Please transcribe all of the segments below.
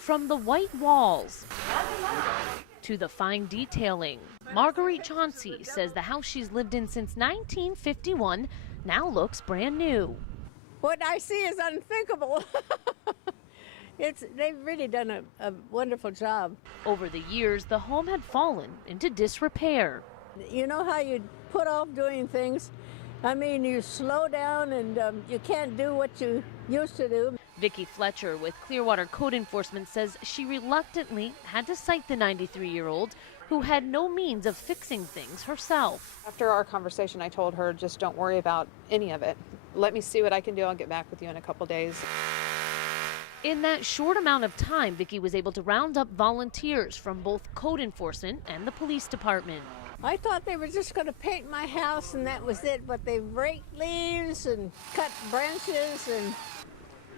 From the white walls to the fine detailing, Marguerite Chauncey says the house she's lived in since 1951 now looks brand new. What I see is unthinkable. They've really done a wonderful job. Over the years, the home had fallen into disrepair. You know how you put off doing things? I mean, you slow down and you can't do what you used to do. Vicki Fletcher with Clearwater Code Enforcement says she reluctantly had to cite the 93-year-old who had no means of fixing things herself. After our conversation, I told her, just don't worry about any of it. Let me see what I can do. I'll get back with you in a couple days. In that short amount of time, Vicki was able to round up volunteers from both code enforcement and the police department. I thought they were just going to paint my house and that was it, but they raked leaves and cut branches and,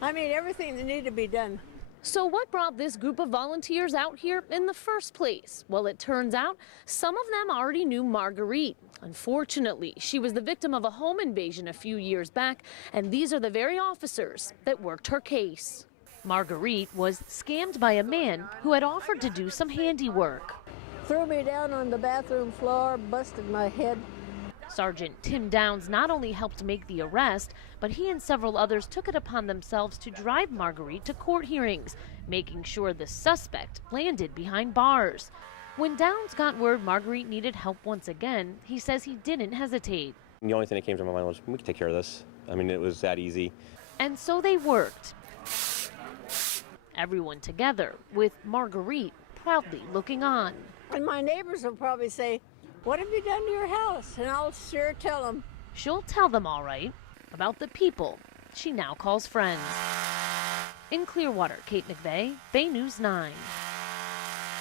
I mean, everything that needed to be done. So what brought this group of volunteers out here in the first place? Well, it turns out some of them already knew Marguerite. Unfortunately, she was the victim of a home invasion a few years back, and these are the very officers that worked her case. Marguerite was scammed by a man who had offered to do some handiwork. Threw me down on the bathroom floor, busted my head. Sergeant Tim Downs not only helped make the arrest, but he and several others took it upon themselves to drive Marguerite to court hearings, making sure the suspect landed behind bars. When Downs got word Marguerite needed help once again, he says he didn't hesitate. The only thing that came to my mind was, we can take care of this. I mean, it was that easy. And so they worked. Everyone together, with Marguerite proudly looking on. And my neighbors will probably say, what have you done to your house? And I'll sure tell them. She'll tell them all right about the people she now calls friends. In Clearwater, Kate McVeigh, Bay News 9.